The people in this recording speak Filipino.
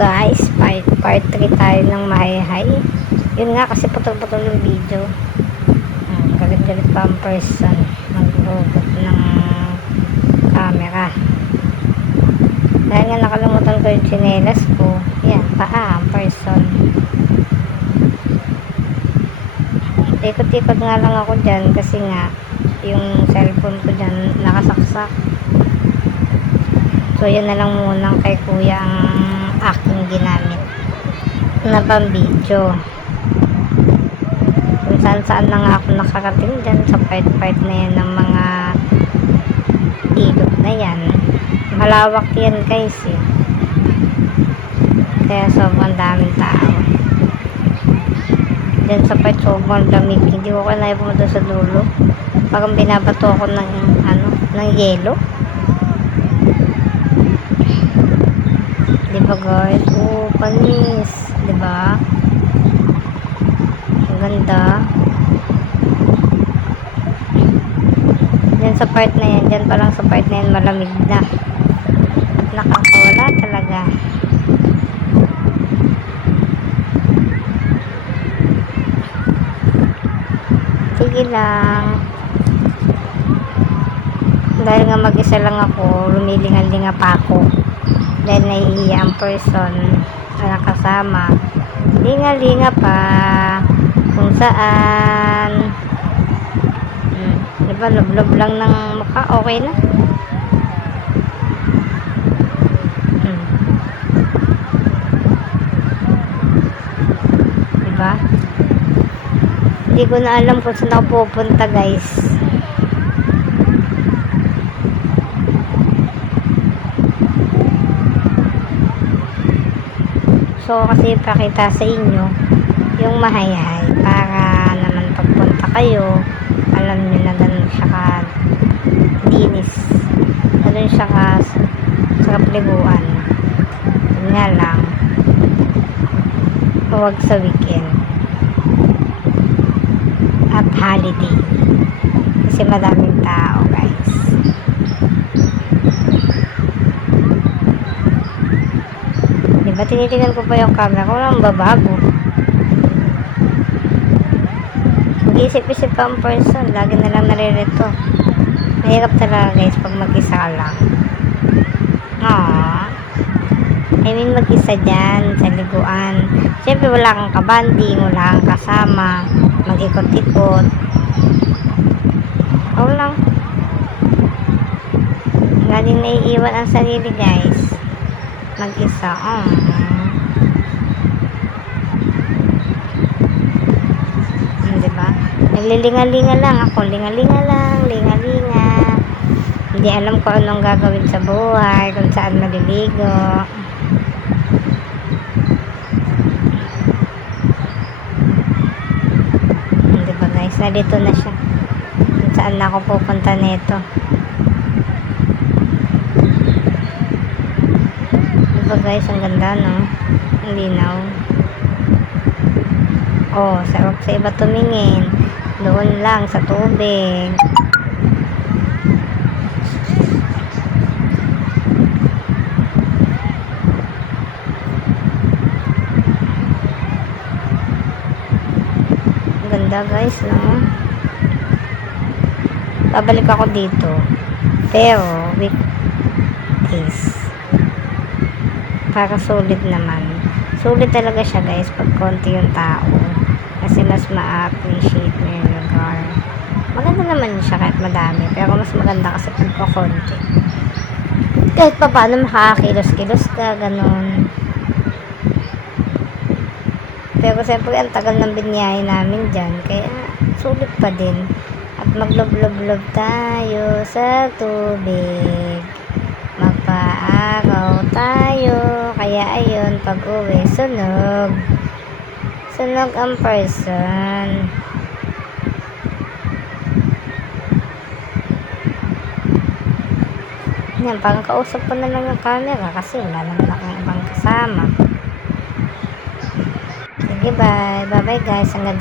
guys, part 3 tayo ng mahihay. Yun nga kasi putol-putol yung video. Galit-galit pa ang person maghugot ng camera. Dahil nga nakalimutan ko yung tsinelas ko. Yan, paa ang person. Ikot-ikot nga lang ako dyan kasi nga yung cellphone ko dyan nakasaksak. So yun na lang muna kay kuya ang aking ginamit na pang-video. Kung saan-saan na nga ako nakarating dyan sa part na yan ng mga ilog na yan. Malawak yan guys eh. Kaya sobrang daming tao. Dyan sa part sobrang lamig. Hindi ko kaya pumunta sa dulo. Parang binabato ako ng yelo. Diba guys? Oh, panis. Diba? Ang ganda. Diyan sa part na yan. Diyan pa lang sa part na yan malamig na. Nakakawala talaga. Sige lang. Dahil nga mag-isa lang ako, lumilingan-linga pa ako. Dahil naiiya ang person na nakasama. Linga-linga pa kung saan. Diba, lublob lang ng mukha, okay na. Diba? Hindi ko na alam kung saan ako pupunta guys. So, kasi pakita sa inyo yung mahayhay para naman pagpunta kayo, alam nyo na ganun siya ka dinis. Ganun siya ka sa kapliguan. Nga lang, huwag sa weekend at holiday. Kasi madaming tao guys. Diba, tinitingnan ko pa yung camera ko, walang babago. Mag-isip-isip pa ang person, lagi na lang naririto. Mahirap talaga guys pag mag-isa ka lang. I mean mag-isa dyan sa liguan. Siyempre wala kang kabanding, wala kang kasama, mag-ikot-ikot. Oo lang. Laging naiiwan ang sarili guys. Mag-isa. Diba? Naglilinga-linga lang ako. Linga-linga lang. Linga-linga. Hindi alam ko anong gagawin sa buhay. Kung saan maliligo. Diba guys? Narito na siya. Kung saan na ako pupunta nito. Diba guys, ang ganda no? Ang linaw. Oh, sarap sa iba tumingin. Doon lang sa tubig. Ang ganda guys no? Babalik ako dito. Pero weekdays. Para sulit naman. Sulit talaga siya guys pag konti yung tao. Kasi mas ma-appreciate mo yung lugar. Maganda naman siya kahit madami. Pero mas maganda kasi pag konti. Kahit pa paano makakakilos-kilos ka, ganun. Pero siyempre ang tagal ng binyahe namin dyan. Kaya sulit pa din. At maglob-lob-lob tayo sa tubig. Magpaaraw tayo. Kaya ayun, pag uwi, sunog. Sunog ang person. Yan, parang kausap ko na lang yung camera kasi wala naman akong ibang kasama. Sige, bye. Bye-bye guys. Hanggang